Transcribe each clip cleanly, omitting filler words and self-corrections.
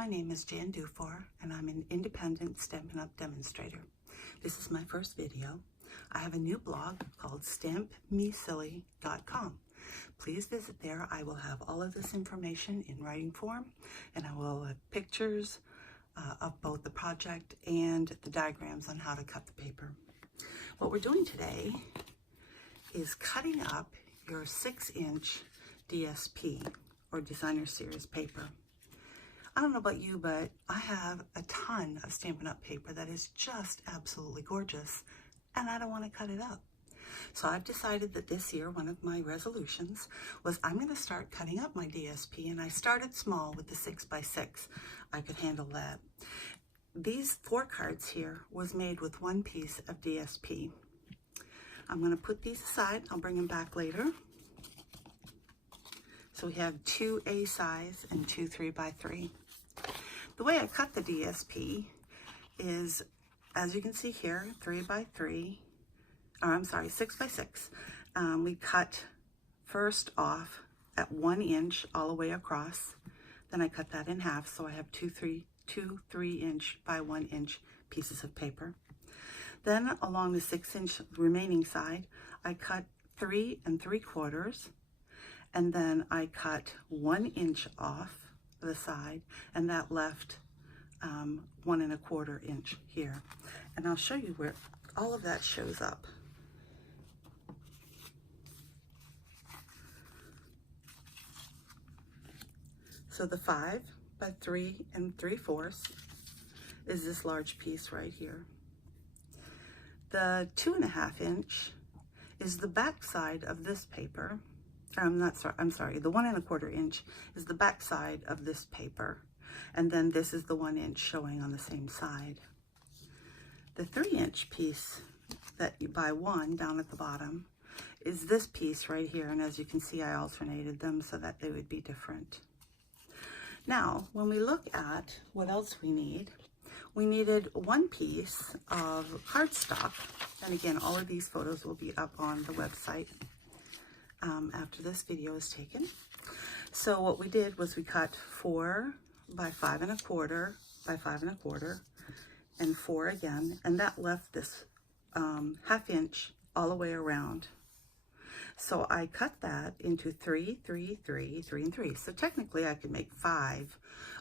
My name is Jan Dufour, and I'm an independent Stampin' Up! Demonstrator. This is my first video. I have a new blog called stampmesilly.com. Please visit there. I will have all of this information in writing form, and I will have pictures of both the project and the diagrams on how to cut the paper. What we're doing today is cutting up your 6-inch DSP, or Designer Series paper. I don't know about you, but I have a ton of Stampin' Up! Paper that is just absolutely gorgeous, and I don't want to cut it up. So I've decided that this year, one of my resolutions was I'm going to start cutting up my DSP, and I started small with the 6x6. I could handle that. These 4 cards here was made with 1 piece of DSP. I'm going to put these aside. I'll bring them back later. So we have 2 A size and 2 3x3. The way I cut the DSP is, as you can see here, 3x3, or I'm sorry, 6x6. We cut first off at 1 inch all the way across. Then I cut that in half, so I have two 3-inch by 1 inch pieces of paper. Then along the 6-inch remaining side, I cut 3 3/4. And then I cut 1 inch off the side, and that left 1 1/4 inch here. And I'll show you where all of that shows up. So the 5 by 3 3/4 is this large piece right here. The 2.5 inch is the back side of this paper. I'm sorry, the 1 1/4 inch is the back side of this paper. And then this is the 1 inch showing on the same side. The 3-inch piece that you buy 1 down at the bottom is this piece right here. And as you can see, I alternated them so that they would be different. Now, when we look at what else we needed 1 piece of cardstock. And again, all of these photos will be up on the website after this video is taken. So what we did was we cut 4 by 5 1/4 by 5 1/4 and 4 again, and that left this 1/2 inch all the way around. So I cut that into 3 3 3 3 3. So technically I could make 5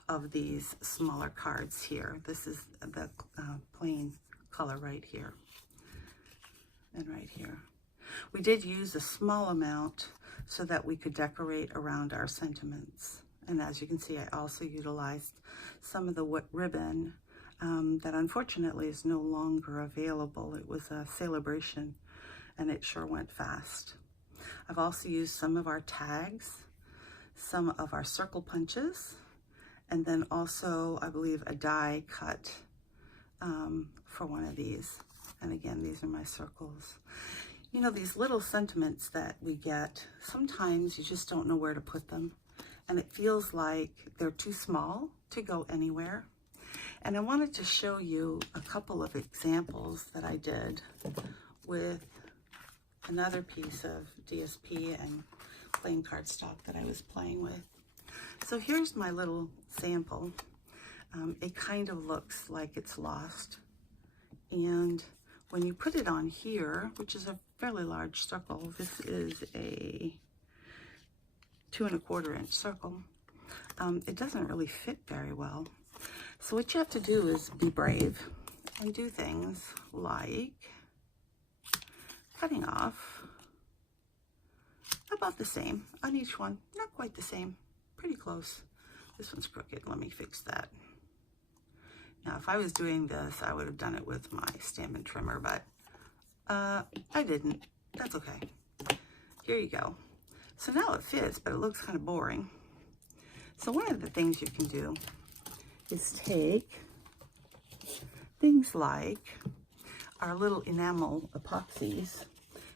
of these smaller cards here. This is the plain color right here and right here. We did use a small amount so that we could decorate around our sentiments. And as you can see, I also utilized some of the ribbon that unfortunately is no longer available. It was a celebration and it sure went fast. I've also used some of our tags, some of our circle punches, and then also, I believe, a die cut for one of these. And again, these are my circles. You know, these little sentiments that we get, sometimes you just don't know where to put them. And it feels like they're too small to go anywhere. And I wanted to show you a couple of examples that I did with another piece of DSP and plain cardstock that I was playing with. So here's my little sample. It kind of looks like it's lost. And when you put it on here, which is a fairly large circle, this is a 2 1/4 inch circle, it doesn't really fit very well. So what you have to do is be brave and do things like cutting off about the same on each one. Not quite the same, pretty close. This one's crooked, let me fix that. Now, if I was doing this, I would have done it with my Stampin' Trimmer, but I didn't. That's okay. Here you go. So now it fits, but it looks kind of boring. So one of the things you can do is take things like our little enamel epoxies,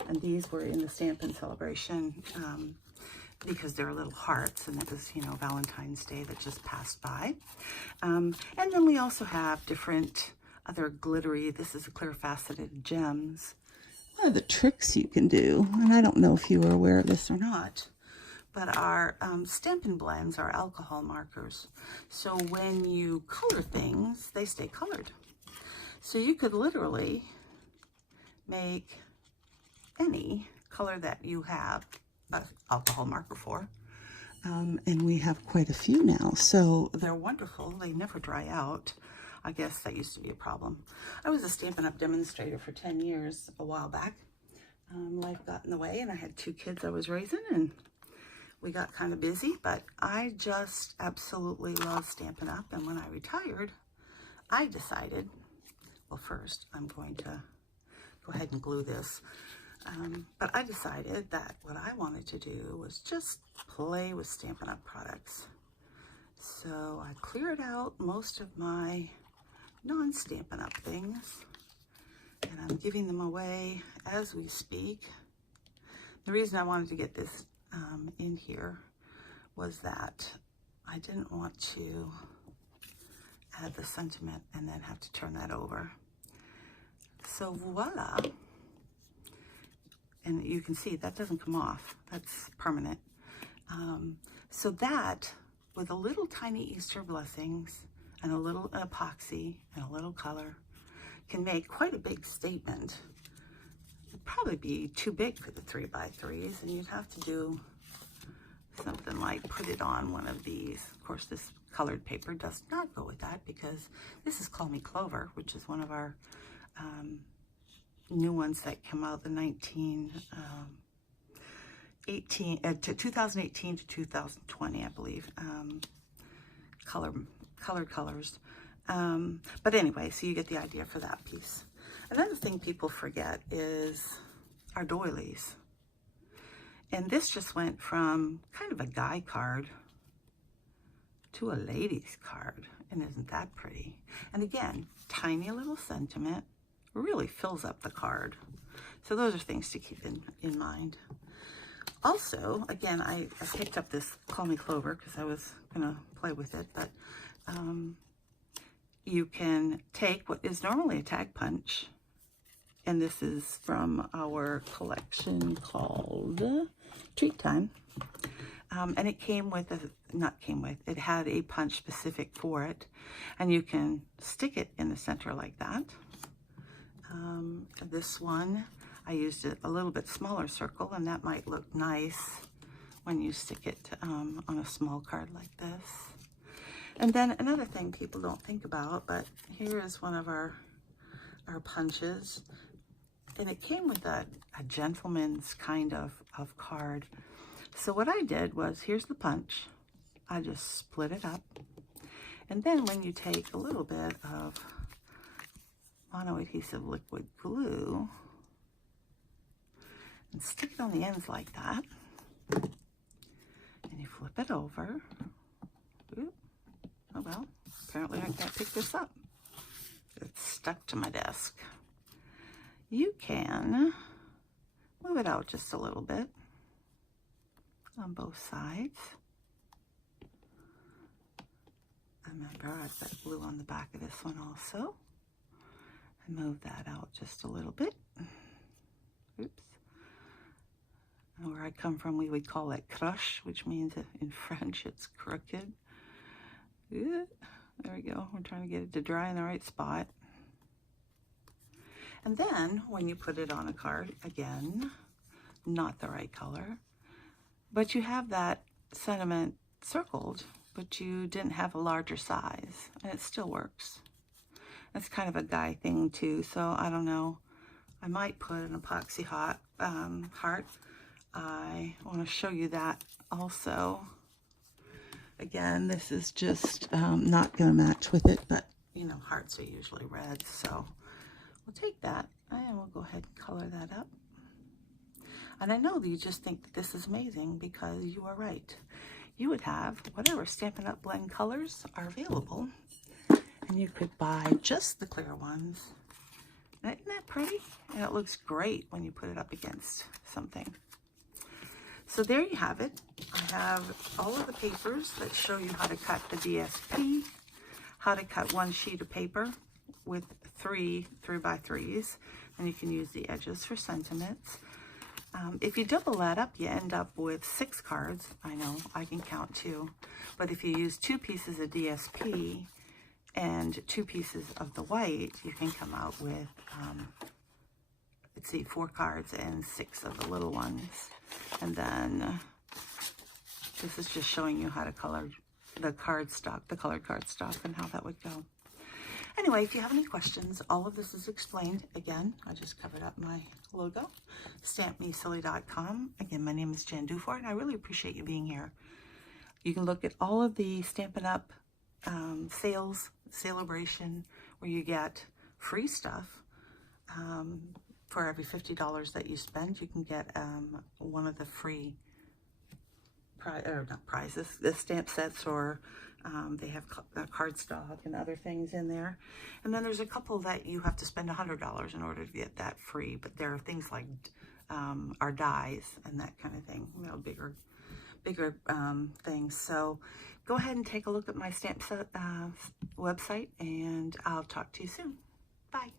and these were in the Stampin' Celebration because they're little hearts, and it was, you know, Valentine's Day that just passed by. And then we also have different other glittery, this is a clear faceted gems. One of the tricks you can do, and I don't know if you are aware of this or not, but our Stampin' Blends are alcohol markers. So when you color things, they stay colored. So you could literally make any color that you have an alcohol marker for. And we have quite a few now, so they're wonderful. They never dry out. I guess that used to be a problem. I was a Stampin' Up! Demonstrator for 10 years a while back. Life got in the way, and I had 2 kids I was raising, and we got kind of busy, but I just absolutely love Stampin' Up! And when I retired, I decided, well, first I'm going to go ahead and glue this. But I decided that what I wanted to do was just play with Stampin' Up! Products. So I cleared out most of my non-Stampin' Up! Things, and I'm giving them away as we speak. The reason I wanted to get this in here was that I didn't want to add the sentiment and then have to turn that over. So voila. And you can see that doesn't come off. That's permanent. So that, with a little tiny Easter blessings and a little epoxy and a little color, can make quite a big statement. It'd probably be too big for the 3x3s, and you'd have to do something like put it on one of these. Of course, this colored paper does not go with that, because this is Call Me Clover, which is one of our new ones that came out the 2018 to 2020, I believe. Colored colors. But anyway, so you get the idea for that piece. Another thing people forget is our doilies. And this just went from kind of a guy card to a lady's card. And isn't that pretty? And again, tiny little sentiment really fills up the card. So those are things to keep in mind. Also, again, I picked up this Call Me Clover because I was going to play with it, but you can take what is normally a tag punch, and this is from our collection called Treat Time, and it came with it had a punch specific for it, and you can stick it in the center like that. This one, I used a little bit smaller circle, and that might look nice when you stick it on a small card like this. And then another thing people don't think about, but here is one of our punches, and it came with a gentleman's kind of card. So what I did was, here's the punch. I just split it up, and then when you take a little bit of mono-adhesive liquid glue and stick it on the ends like that, and you flip it over. Ooh. Oh well, apparently I can't pick this up. It's stuck to my desk. You can move it out just a little bit on both sides. Remember, I've got glue on the back of this one also. And move that out just a little bit. Oops. And where I come from, we would call it crush, which means in French it's crooked. There we go. We're trying to get it to dry in the right spot. And then when you put it on a card, again, not the right color, but you have that sentiment circled, but you didn't have a larger size, and it still works. That's kind of a guy thing too, so I don't know. I might put an epoxy heart. I want to show you that also. Again, this is just not going to match with it, but you know, hearts are usually red, so we'll take that and we'll go ahead and color that up. And I know that you just think that this is amazing, because you are right. You would have whatever Stampin' Up! Blend colors are available, and you could buy just the clear ones. Isn't that pretty? And it looks great when you put it up against something. So there you have it. I have all of the papers that show you how to cut the DSP, how to cut one sheet of paper with 3 3x3s, and you can use the edges for sentiments. If you double that up, you end up with 6 cards. I know, I can count 2. But if you use 2 pieces of DSP and 2 pieces of the white, you can come out with, let's see, 4 cards and 6 of the little ones. And then this is just showing you how to color the cardstock, the colored cardstock, and how that would go. Anyway, if you have any questions, all of this is explained. Again, I just covered up my logo, stampmesilly.com. Again, my name is Jan Dufour, and I really appreciate you being here. You can look at all of the Stampin' Up! Sales, celebration, where you get free stuff. For every $50 that you spend, you can get one of the free prizes, the stamp sets, or they have cardstock and other things in there. And then there's a couple that you have to spend $100 in order to get that free, but there are things like our dies and that kind of thing, you know, bigger things. So go ahead and take a look at my stamp set website, and I'll talk to you soon. Bye.